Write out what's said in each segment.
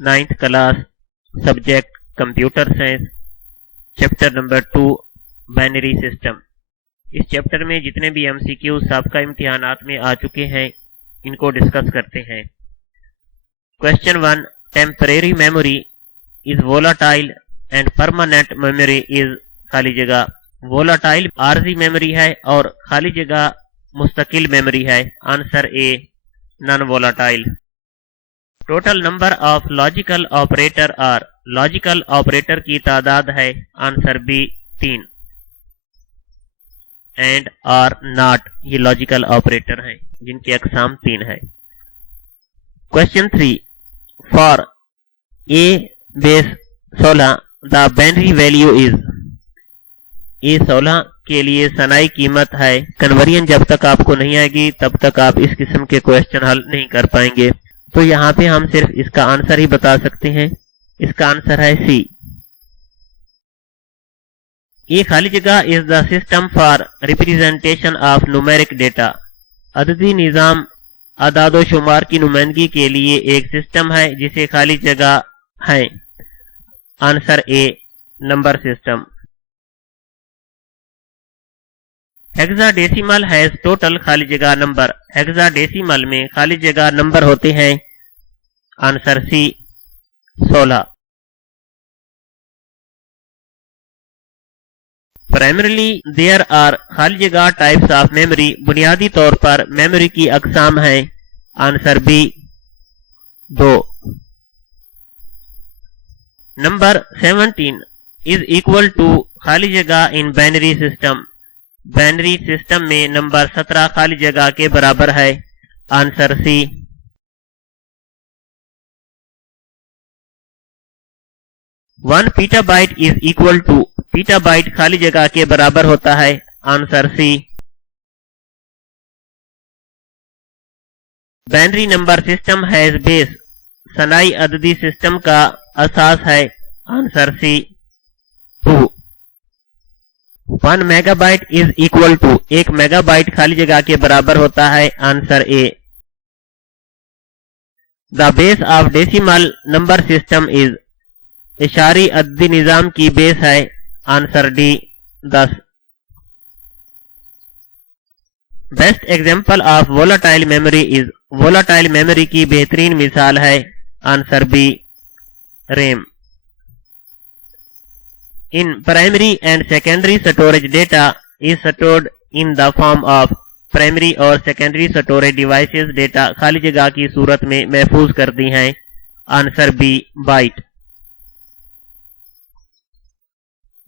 9th class, subject computer science, chapter number 2 binary system. इस chapter में जितने भी एमसीक्यू साबका इम्तिहानात में आ चुके हैं इनको डिस्कस करते हैं। Question 1, temporary memory is volatile and permanent memory is खाली जगह। वोलाटाइल आरजी मेमोरी है और खाली जगह मुस्तकिल मेमोरी है। Answer A, non volatile. Total number of logical operator are, logical operator की तादाद है। Answer B, 3। And or not, ये लॉजिकल ऑपरेटर हैं जिनकी अकसाम 3 है। Question 3, for a base 16 the binary value is. A 16 के लिए सनाई कीमत है। कन्वर्जन जब तक आपको नहीं आएगी तब तक आप इस किस्म के क्वेश्चन हल नहीं कर पाएंगे। तो यहाँ पे हम सिर्फ इसका आंसर ही बता सकते हैं। इसका आंसर है सी। ये खाली जगह is the system for representation of numeric data. अददी निज़ाम अदादो शुमार की नुमाइंदगी के लिए एक सिस्टम है जिसे खाली जगह है। Answer A, number system. Hexadecimal has total खाली जगह नंबर। हेक्साडेसिमल में खाली जगह नंबर होते हैं। Answer C, 16। Primarily there are खाली जगह टाइप्स ऑफ मेमोरी। बुनियादी तौर पर मेमोरी की अकसाम है। Answer B, 2। Number 17 is equal to खाली जगह in binary system. Binary system में नंबर 17 खाली जगह के बराबर है। Answer C. 1 petabyte is equal to, petabyte खाली जगह के बराबर होता है। Answer C. Binary number system has base, सनाई अददी सिस्टम का असास है। Answer C, 2। 1 megabyte is equal to, 1 megabyte खाली जगह के बराबर होता है। Answer A. The base of decimal number system is, इशारी अददी निजाम की बेस है। Answer D, 10। Best example of volatile memory is, volatile memory की बेहतरीन मिसाल है। Answer B, RAM. In primary and secondary storage data is stored in the form of, primary और secondary storage devices data खाली जगह की सूरत में महफूज करती हैं। Answer B, byte.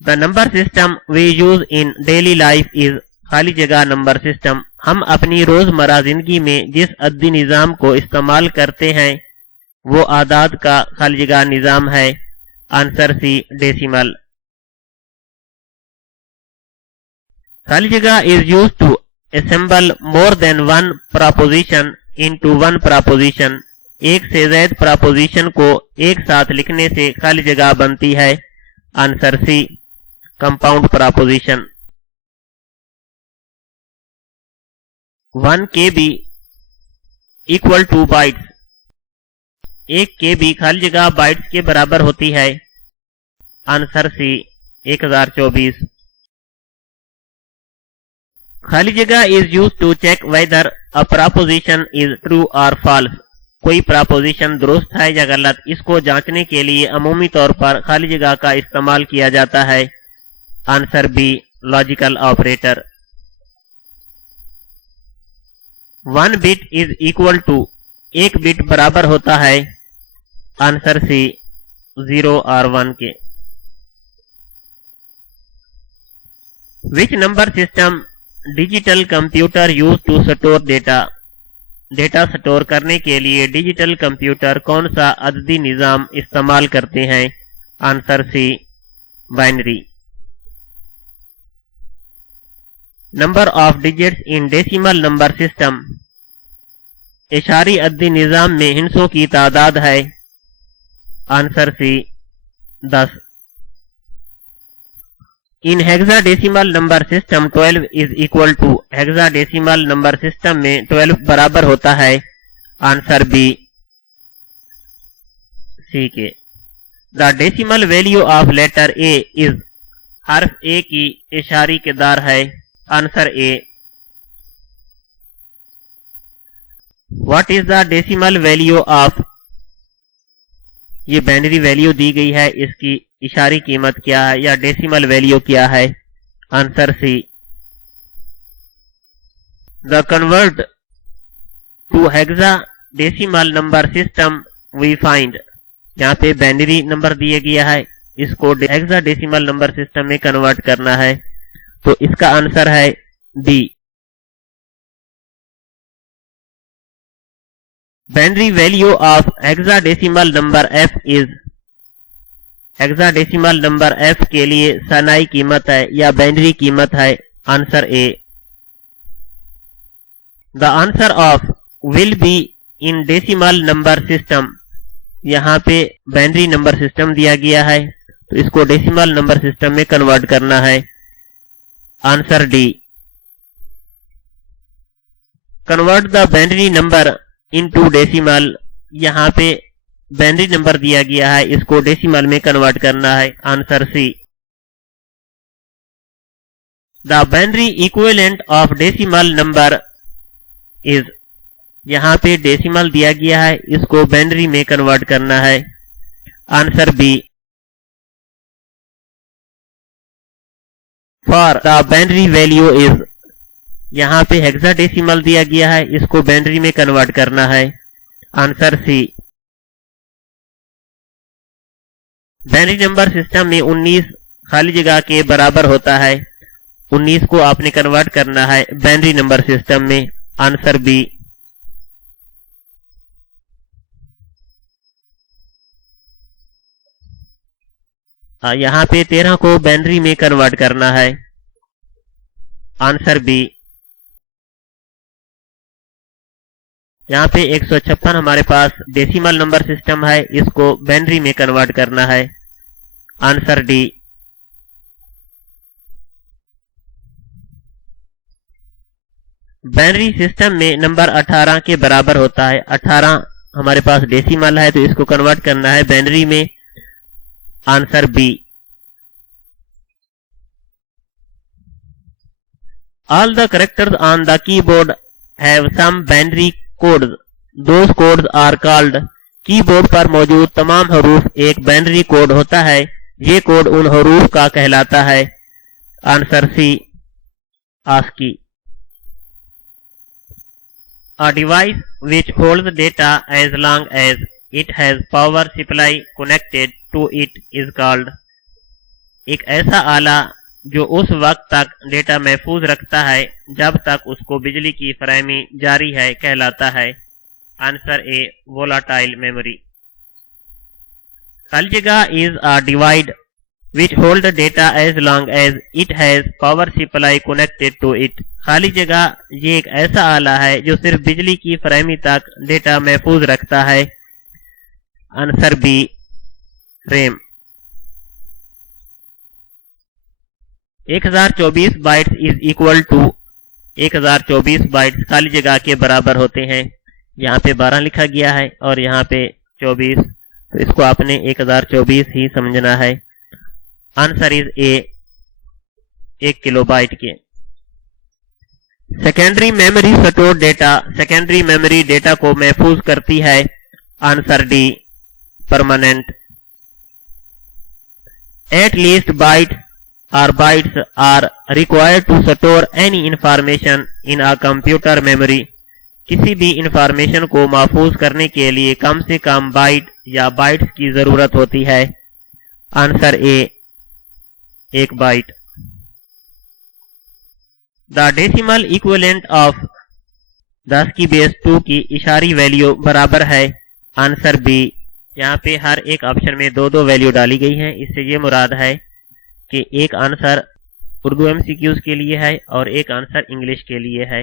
The number system we use in daily life is खाली जगह नंबर सिस्टम। हम अपनी रोजमर्रा जिंदगी में जिस अददी निज़ाम को इस्तेमाल करते हैं वो आदाद का खाली जगह निज़ाम है। Answer C, decimal. खाली जगह is used to assemble more than one proposition into one proposition। एक से ज्यादा प्रपोजिशन को एक साथ लिखने से खाली जगह बनती है। Answer C, compound proposition. 1 KB equal to bytes, 1 KB खाली जगह बाइट्स के बराबर होती है। Answer C, 1024। खाली जगह is use to check whether a proposition is true और फॉल्स। कोई प्रपोजिशन दुरुस्त है या गलत, इसको जांचने के लिए अमूमी तौर पर खाली जगह का इस्तेमाल किया जाता है। Answer B, logical operator. 1 bit is equal to, 1 bit बराबर होता है। आंसर सी, 0 और 1 के। Which number system digital computer use to store data. Data store करने के लिए डिजिटल कंप्यूटर कौन सा अददी निज़ाम इस्तेमाल करते हैं। Answer C, binary. Number of digits in decimal number system, इशारी अददी निज़ाम में हिंसों की तादाद है। Answer C, 10। In hexadecimal number system 12 is equal to, hexadecimal number system में 12 बराबर होता है। आंसर बी, सी के। The decimal value of letter A is, हर्फ ए की इशारी किरदार है। Answer A. What is the decimal value of, ये बाइनरी वैल्यू दी गई है, इसकी इशारी कीमत क्या है या डेसिमल वैल्यू क्या है? Answer C. The convert to hexadecimal number system we find, यहाँ पे बाइनरी नंबर दिया गया है, इसको हेक्साडेसिमल नंबर सिस्टम में कन्वर्ट करना है, तो इसका आंसर है D. Binary value of hexadecimal number F is, hexadecimal number F के लिए सनाई कीमत है या बाइनरी कीमत है। Answer A. The answer of will be in decimal number system, यहाँ पे बाइनरी नंबर सिस्टम दिया गया है, तो इसको डेसिमल नंबर सिस्टम में कन्वर्ट करना है। Answer D. Convert the binary number into decimal, यहाँ पे बाइनरी नंबर दिया गया है, इसको डेसिमल में कन्वर्ट करना है। Answer C. The binary equivalent of decimal number is, यहाँ पे डेसिमल दिया गया है, इसको बाइनरी में कन्वर्ट करना है। Answer B. For the binary value is, यहाँ पे हेक्साडेसिमल दिया गया है, इसको बाइनरी में कन्वर्ट करना है। Answer C. Binary number system में 19 खाली जगह के बराबर होता है, 19 को आपने कन्वर्ट करना है बाइनरी नंबर सिस्टम में। Answer B. यहाँ पे 13 को बाइनरी में कन्वर्ट करना है। Answer B. यहाँ पे 156 हमारे पास डेसिमल नंबर सिस्टम है, इसको बाइनरी में कन्वर्ट करना है। Answer D. बाइनरी सिस्टम में नंबर 18 के बराबर होता है, 18 हमारे पास डेसिमल है, तो इसको कन्वर्ट करना है बाइनरी में। Answer B. All the characters on the keyboard have some binary codes, those codes are called, keyboard पर मौजूद तमाम हरूफ एक बाइनरी कोड होता है, ये कोड उन हरूफ का कहलाता है। Answer C. ASCII. A device which holds data as long as it has power supply connected to it is called, एक ऐसा आला जो उस वक्त तक डेटा महफूज रखता है जब तक उसको बिजली की फराहमी जारी है, कहलाता है। आंसर ए। Volatile memory. खाली जगह is a device which hold data as long as it has power supply connected to it, खाली जगह ये एक ऐसा आला है जो सिर्फ बिजली की फराहमी तक डेटा महफूज रखता है। Answer B. RAM. 1024 bytes is equal to, 1024 bytes खाली जगह के बराबर होते हैं, यहाँ पे 12 लिखा गया है और यहाँ पे 24, तो इसको आपने 1024 ही समझना है। Answer is A. 1 किलोबाइट के। Secondary memory store data, secondary memory data को महफूज करती है। Answer D. Permanent. At least byte और bytes are required to store any information in a computer memory, किसी भी इंफॉर्मेशन को महफूज करने के लिए कम से कम बाइट या बाइट्स की जरूरत होती है। Answer A. 1 byte. The decimal equivalent of 10 की बेस 2 की इशारी वैल्यू बराबर है। Answer B. यहाँ पे हर एक ऑप्शन में 2-2 वैल्यू डाली गई है, इससे ये मुराद है कि एक आंसर उर्दू एमसीक्यूज के लिए है और एक आंसर इंग्लिश के लिए है।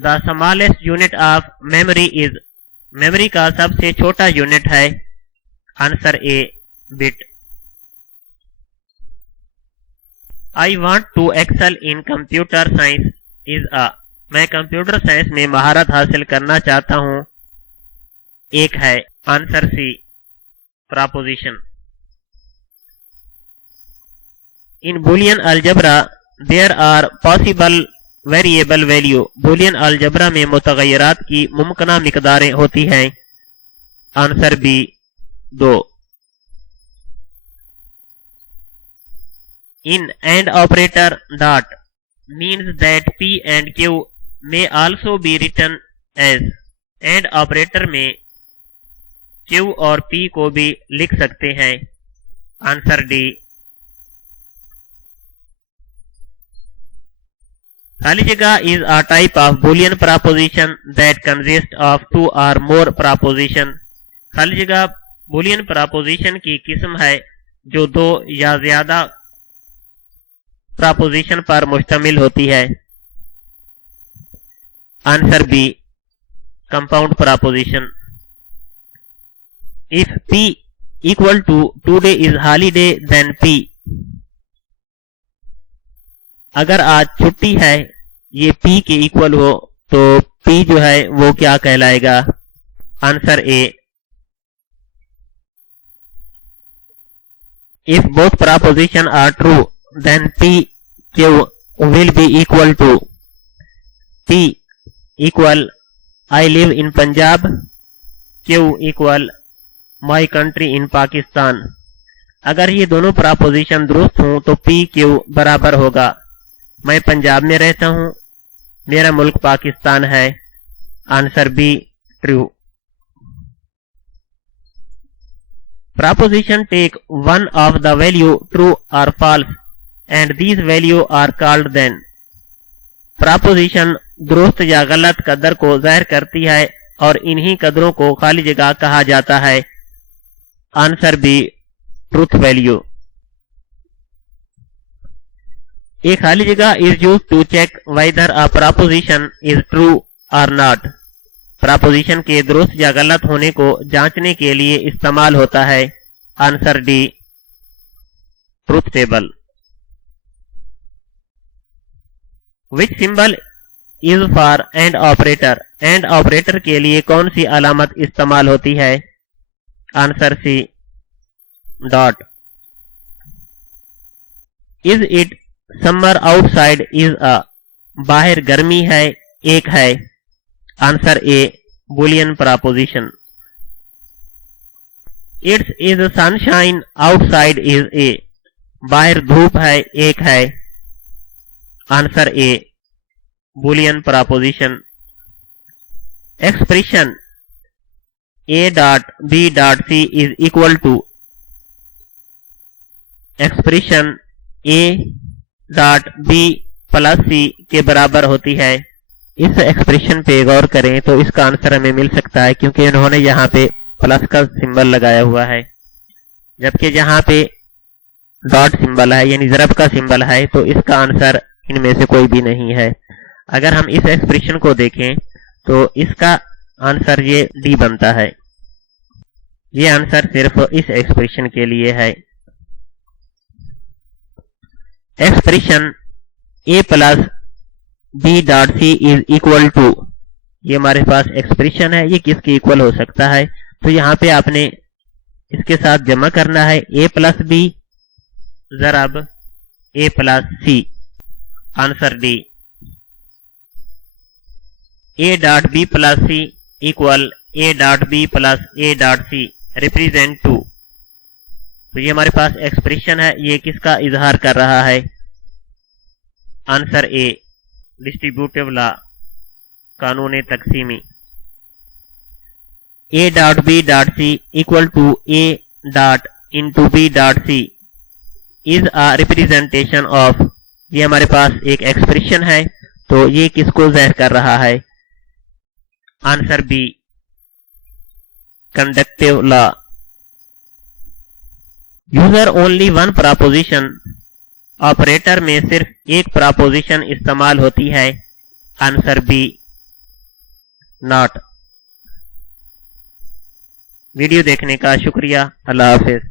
The smallest unit of memory is, memory का सबसे छोटा यूनिट है। Answer A. Bit. I want to excel in computer science is a, मैं कंप्यूटर साइंस में महारत हासिल करना चाहता हूँ, एक है। Answer C, proposition. In Boolean algebra there are possible variable value. Boolean algebra में मुतग़य्यरात की मुमकिना मिक़दारें होती हैं। Answer B, 2। In AND operator dot means that P and Q may also be written as. AND operator में Q और P को भी लिख सकते हैं। Answer D. खाली जगह is a type of Boolean proposition that consists of two or more proposition. खाली जगह Boolean proposition की किस्म है जो दो या ज्यादा proposition पर मुश्तमिल होती है। Answer B, compound proposition. If P equal to today is holiday then P. अगर आज छुट्टी है ये P के इक्वल हो तो P जो है वो क्या कहलाएगा? Answer A. If both proposition are true then P Q will be equal to. P equal I live in Punjab, Q equal my country in Pakistan. अगर ये दोनों प्रपोजिशन दुरुस्त हों तो P Q बराबर होगा मैं पंजाब में रहता हूं, मेरा मुल्क पाकिस्तान है। Answer B, true. Proposition take one of the value true or false and these value are called then. Proposition दुरुस्त या गलत कदर को जाहिर करती है और इन्हीं कदरों को खाली जगह कहा जाता है। Answer B, truth value. A खाली जगह is used to check whether a proposition is true और नॉट। प्रपोजिशन के दुरुस्त या गलत होने को जांचने के लिए इस्तेमाल होता है। Answer D, truth table. Which symbol is for and operator. And operator के लिए कौन सी अलामत इस्तेमाल होती है? Answer C, dot. Is it summer outside is a. बाहर गर्मी है, एक है। Answer A, Boolean proposition. It's is sunshine outside is a. बाहर धूप है, एक है। Answer A, Boolean proposition. Expression A dot B dot C is equal to। Expression A dot B plus C के बराबर होती है। इस एक्सप्रेशन पे गौर करें तो इसका आंसर हमें मिल सकता है क्योंकि इन्होंने यहाँ पे प्लस का सिंबल लगाया हुआ है, जबकि जहाँ पे डॉट सिंबल है यानी ज़रब का सिंबल है, तो इसका आंसर इनमें से कोई भी नहीं है। अगर हम इस एक्सप्रेशन को देखें तो इसका आंसर ये डी बनता है। ये आंसर सिर्फ इस एक्सप्रेशन के लिए है। Expression A plus B dot C is equal to, ये हमारे पास एक्सप्रेशन है, ये किसके इक्वल हो सकता है? तो यहाँ पे आपने इसके साथ जमा करना है ए प्लस बी ज़रब A plus C. Answer D. A dot B plus C equal A dot B plus A dot C represent to. तो ये हमारे पास एक्सप्रेशन है, ये किसका इजहार कर रहा है? आंसर ए, डिस्ट्रीब्यूटिव लॉ, कानून तकसीमी। A dot B dot C equal to A dot into B dot C is a representation of. ये हमारे पास एक एक्सप्रेशन है, तो ये किसको ज़ाहिर कर रहा है? Answer B, conductive law. User only one proposition. Operator में सिर्फ एक प्रपोजिशन इस्तेमाल होती है। Answer B, not. वीडियो देखने का शुक्रिया। अल्लाह हाफिज।